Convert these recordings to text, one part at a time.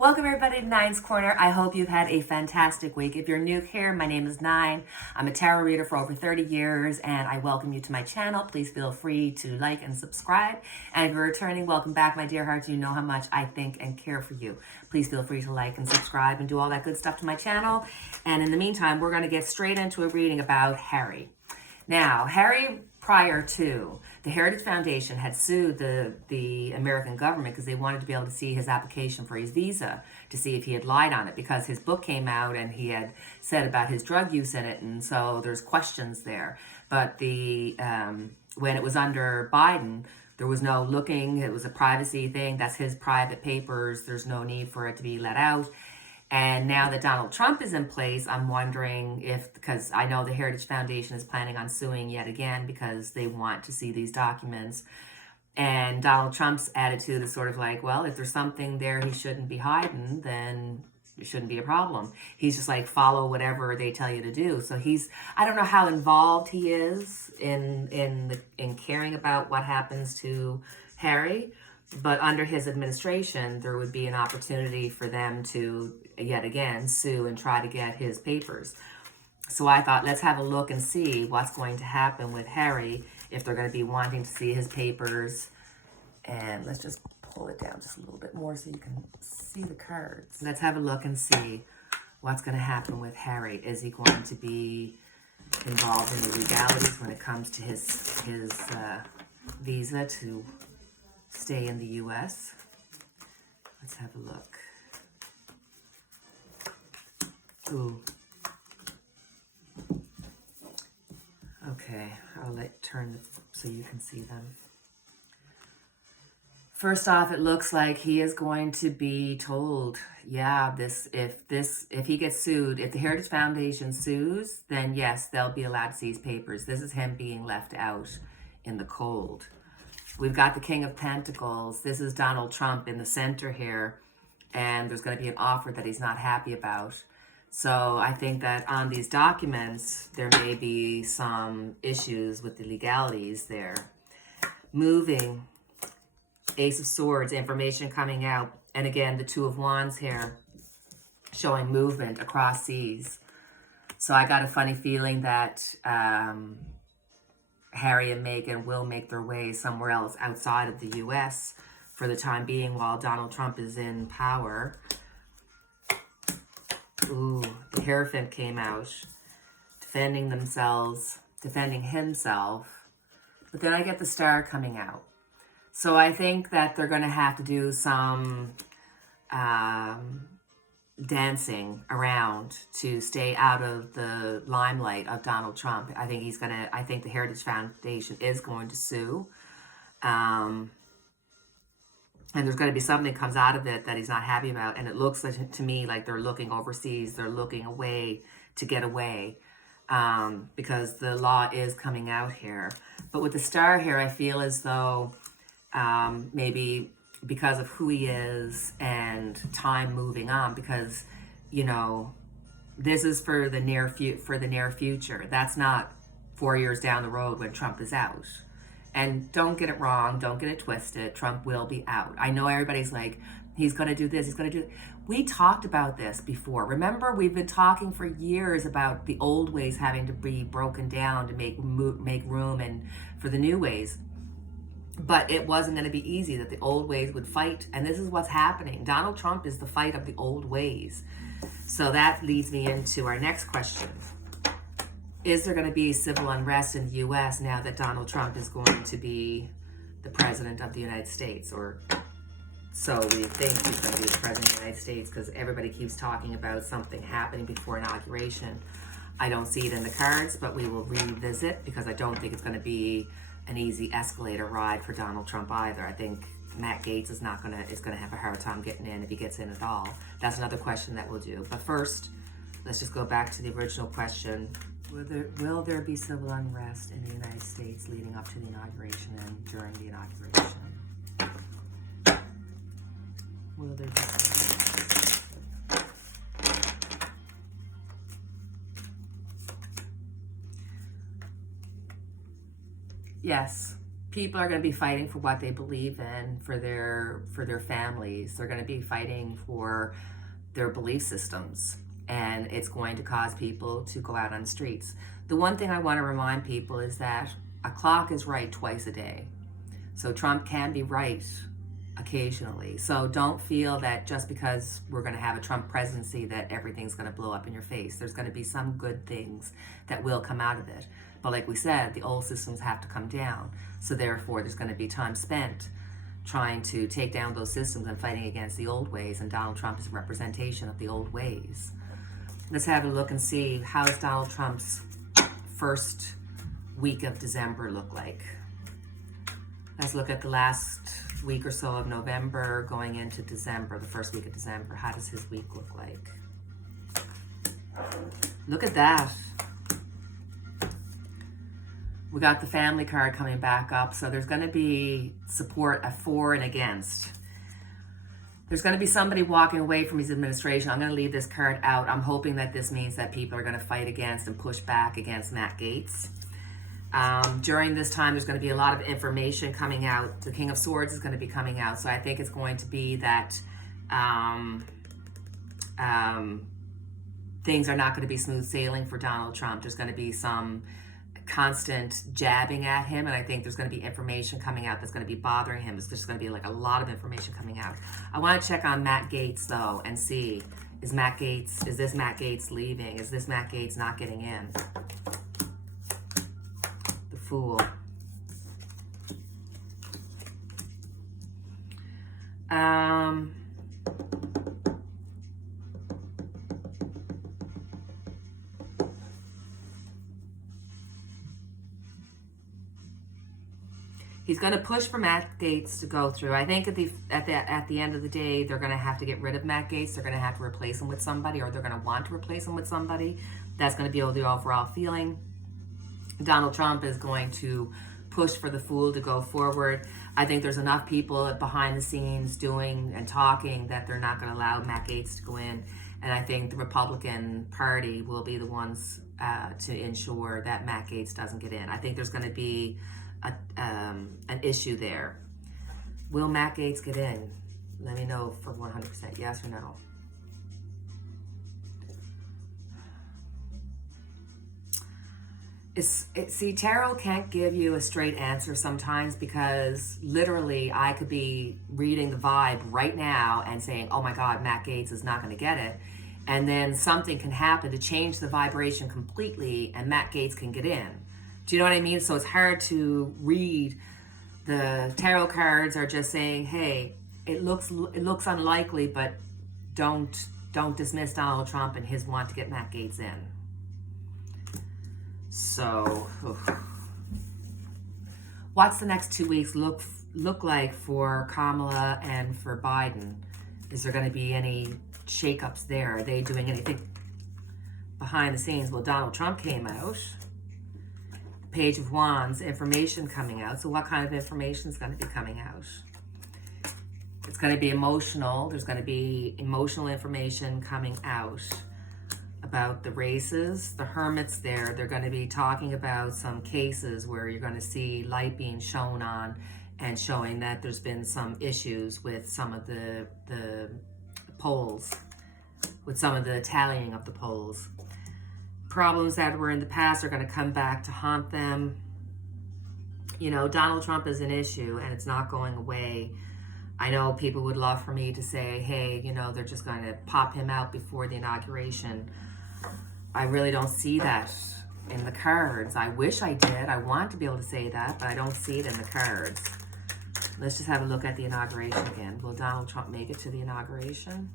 Welcome everybody to Nine's Corner. I hope you've had a fantastic week. If you're new here, my name is Nine. I'm a tarot reader for over 30 years and I welcome you to my channel. Please feel free to like and subscribe. And if you're returning, welcome back, my dear hearts. You know how much I think and care for you. Please feel free to like and subscribe and do all that good stuff to my channel. And in the meantime, we're going to get straight into a reading about Harry. Now, Harry, prior to, the Heritage Foundation had sued the American government because they wanted to be able to see his application for his visa to see if he had lied on it, because his book came out and he had said about his drug use in it, and so there's questions there. But when it was under Biden, there was no looking. It was a privacy thing. That's his private papers. There's no need for it to be let out. And now that Donald Trump is in place, I'm wondering if, because I know the Heritage Foundation is planning on suing yet again because they want to see these documents. And Donald Trump's attitude is sort of like, well, if there's something there he shouldn't be hiding, then it shouldn't be a problem. He's just like, follow whatever they tell you to do. So I don't know how involved he is in caring about what happens to Harry. But under his administration, there would be an opportunity for them to, yet again, sue and try to get his papers. So I thought, let's have a look and see what's going to happen with Harry, if they're going to be wanting to see his papers. And let's just pull it down just a little bit more so you can see the cards. Let's have a look and see what's going to happen with Harry. Is he going to be involved in the legalities when it comes to his visa to stay in the U.S.? Let's have a look. Ooh. Okay, I'll turn so you can see them. First off, it looks like he is going to be told, yeah, if he gets sued, if the Heritage Foundation sues, then yes, they'll be allowed to see his papers. This is him being left out in the cold. We've got the King of Pentacles. This is Donald Trump in the center here. And there's going to be an offer that he's not happy about. So I think that on these documents, there may be some issues with the legalities there. Moving. Ace of Swords, information coming out. And again, the Two of Wands here, showing movement across seas. So I got a funny feeling that Harry and Meghan will make their way somewhere else outside of the U.S. for the time being while Donald Trump is in power. Ooh, the Hierophant came out, defending himself. But then I get the Star coming out. So I think that they're going to have to do some dancing around to stay out of the limelight of Donald Trump. I think the Heritage Foundation is going to sue. And there's going to be something that comes out of it that he's not happy about. And it looks like, to me, like they're looking overseas. They're looking away to get away, because the law is coming out here. But with the Star here, I feel as though maybe because of who he is and time moving on, because, you know, this is for the near future. That's not 4 years down the road when Trump is out. And don't get it wrong, don't get it twisted. Trump will be out. I know everybody's like, he's going to do this, he's going to do. We talked about this before. Remember, we've been talking for years about the old ways having to be broken down to make room and for the new ways. But it wasn't going to be easy, that the old ways would fight. And this is what's happening. Donald Trump is the fight of the old ways. So that leads me into our next question. Is there going to be civil unrest in the U.S. now that Donald Trump is going to be the president of the United States? Or so we think he's going to be the president of the United States, because everybody keeps talking about something happening before inauguration. I don't see it in the cards, but we will revisit, because I don't think it's going to be an easy escalator ride for Donald Trump either. I think Matt Gaetz is going to have a hard time getting in, if he gets in at all. That's another question that we'll do. But first, let's just go back to the original question. Will there be civil unrest in the United States leading up to the inauguration and during the inauguration? Will there be civil unrest? Yes. people are going to be fighting for what they believe in, for their families. They're going to be fighting for their belief systems, and it's going to cause people to go out on the streets. The one thing I want to remind people is that a clock is right twice a day. So Trump can be right occasionally. So don't feel that just because we're going to have a Trump presidency that everything's going to blow up in your face. There's going to be some good things that will come out of it. But like we said, the old systems have to come down. So therefore, there's going to be time spent trying to take down those systems and fighting against the old ways. And Donald Trump is a representation of the old ways. Let's have a look and see how's Donald Trump's first week of December look like. Let's look at the last week or so of November going into December, the first week of December. How does his week look like? Look at that. We got the family card coming back up. So there's going to be support at for and against. There's going to be somebody walking away from his administration. I'm going to leave this card out. I'm hoping that this means that people are going to fight against and push back against Matt Gaetz. During this time, there's going to be a lot of information coming out. The King of Swords is going to be coming out. So I think it's going to be that things are not going to be smooth sailing for Donald Trump. There's going to be some constant jabbing at him, and I think there's going to be information coming out that's going to be bothering him. It's just going to be like a lot of information coming out. I want to check on Matt Gaetz though and see, is this Matt Gaetz leaving? Is this Matt Gaetz not getting in? The Fool. He's going to push for Matt Gaetz to go through. I think at the end of the day, they're going to have to get rid of Matt Gaetz. They're going to have to replace him with somebody, or they're going to want to replace him with somebody. That's going to be the overall feeling. Donald Trump is going to push for the Fool to go forward. I think there's enough people behind the scenes doing and talking that they're not going to allow Matt Gaetz to go in. And I think the Republican Party will be the ones to ensure that Matt Gaetz doesn't get in. I think there's going to be an issue there. Will Matt Gaetz get in? Let me know for 100% yes or no. See, tarot can't give you a straight answer sometimes, because literally I could be reading the vibe right now and saying, oh my God, Matt Gaetz is not going to get it. And then something can happen to change the vibration completely and Matt Gaetz can get in. Do you know what I mean? So it's hard to read. The tarot cards are just saying, hey, it looks unlikely, but don't dismiss Donald Trump and his want to get Matt Gaetz in. So, what's the next 2 weeks look like for Kamala and for Biden? Is there going to be any shakeups there? Are they doing anything behind the scenes? Well, Donald Trump came out. Page of Wands, information coming out. So what kind of information is going to be coming out? It's going to be emotional. There's going to be emotional information coming out about the races. The Hermit's there. They're going to be talking about some cases where you're going to see light being shown on and showing that there's been some issues with some of the polls, with some of the tallying of the polls. Problems that were in the past are going to come back to haunt them. You know, Donald Trump is an issue and it's not going away. I know people would love for me to say, hey, you know, they're just going to pop him out before the inauguration. I really don't see that in the cards. I wish I did. I want to be able to say that, but I don't see it in the cards. Let's just have a look at the inauguration again. Will Donald Trump make it to the inauguration?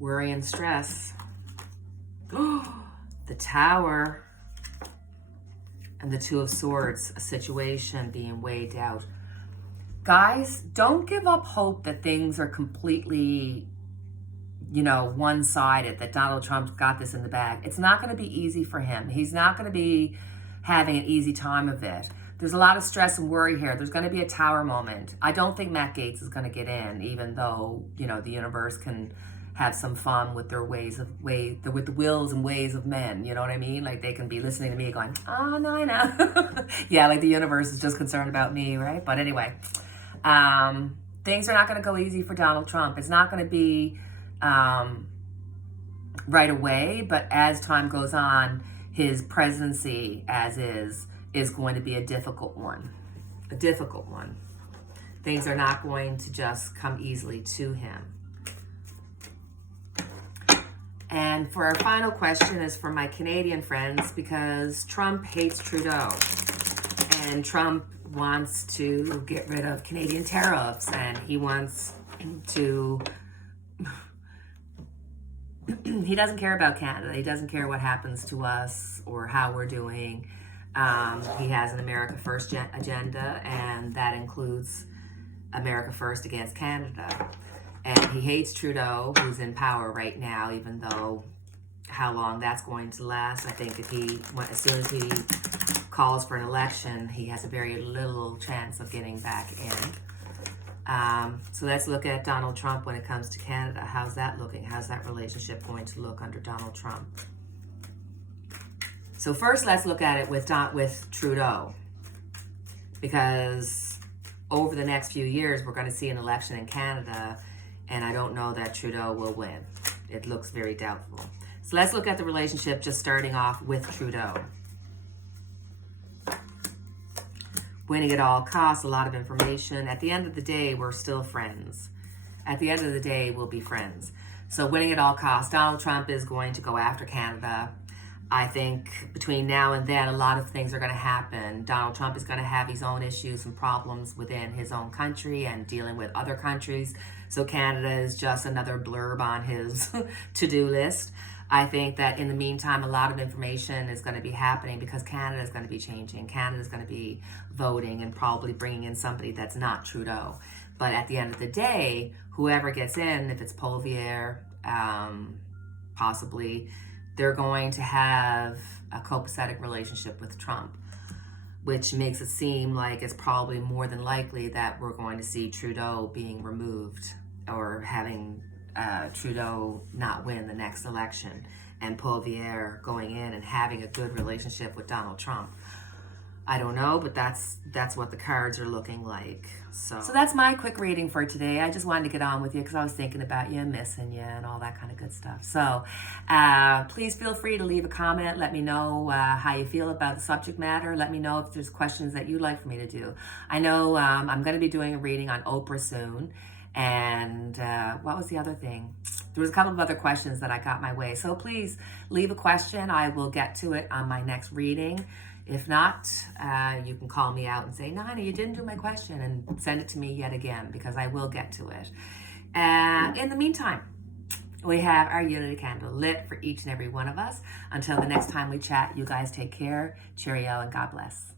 Worry and stress. The Tower and the Two of Swords, a situation being weighed out. Guys, don't give up hope that things are completely, you know, one-sided, that Donald Trump's got this in the bag. It's not going to be easy for him. He's not going to be having an easy time of it. There's a lot of stress and worry here. There's going to be a Tower moment. I don't think Matt Gaetz is going to get in, even though, you know, the universe can have some fun with their with the wills and ways of men. You know what I mean? Like they can be listening to me going, oh, no, I know. Yeah, like the universe is just concerned about me, right? But anyway, things are not going to go easy for Donald Trump. It's not going to be right away, but as time goes on, his presidency as is going to be a difficult one. A difficult one. Things are not going to just come easily to him. And for our final question is for my Canadian friends, because Trump hates Trudeau. And Trump wants to get rid of Canadian tariffs, and he wants to... He doesn't care about Canada. He doesn't care what happens to us or how we're doing. He has an America First agenda, and that includes America First against Canada. And he hates Trudeau, who's in power right now, even though how long that's going to last. I think as soon as he calls for an election, he has a very little chance of getting back in. So let's look at Donald Trump when it comes to Canada. How's that looking? How's that relationship going to look under Donald Trump? So first, let's look at it with Trudeau, because over the next few years, we're going to see an election in Canada, and I don't know that Trudeau will win. It looks very doubtful. So let's look at the relationship just starting off with Trudeau. Winning at all costs, a lot of information. At the end of the day, we're still friends. At the end of the day, we'll be friends. So winning at all costs, Donald Trump is going to go after Canada. I think between now and then, a lot of things are going to happen. Donald Trump is going to have his own issues and problems within his own country and dealing with other countries. So Canada is just another blurb on his to-do list. I think that in the meantime, a lot of information is going to be happening because Canada is going to be changing. Canada is going to be voting and probably bringing in somebody that's not Trudeau. But at the end of the day, whoever gets in, if it's Poilievre, possibly, they're going to have a copacetic relationship with Trump, which makes it seem like it's probably more than likely that we're going to see Trudeau being removed or having Trudeau not win the next election and Poilievre going in and having a good relationship with Donald Trump. I don't know, but that's what the cards are looking like. So that's my quick reading for today. I just wanted to get on with you because I was thinking about you and missing you and all that kind of good stuff. So please feel free to leave a comment. Let me know how you feel about the subject matter. Let me know if there's questions that you'd like for me to do. I know I'm going to be doing a reading on Oprah soon. And what was the other thing? There was a couple of other questions that I got my way. So please leave a question. I will get to it on my next reading. If not, you can call me out and say, Nana, you didn't do my question, and send it to me yet again, because I will get to it. In the meantime, we have our unity candle lit for each and every one of us. Until the next time we chat, you guys take care. Cheerio and God bless.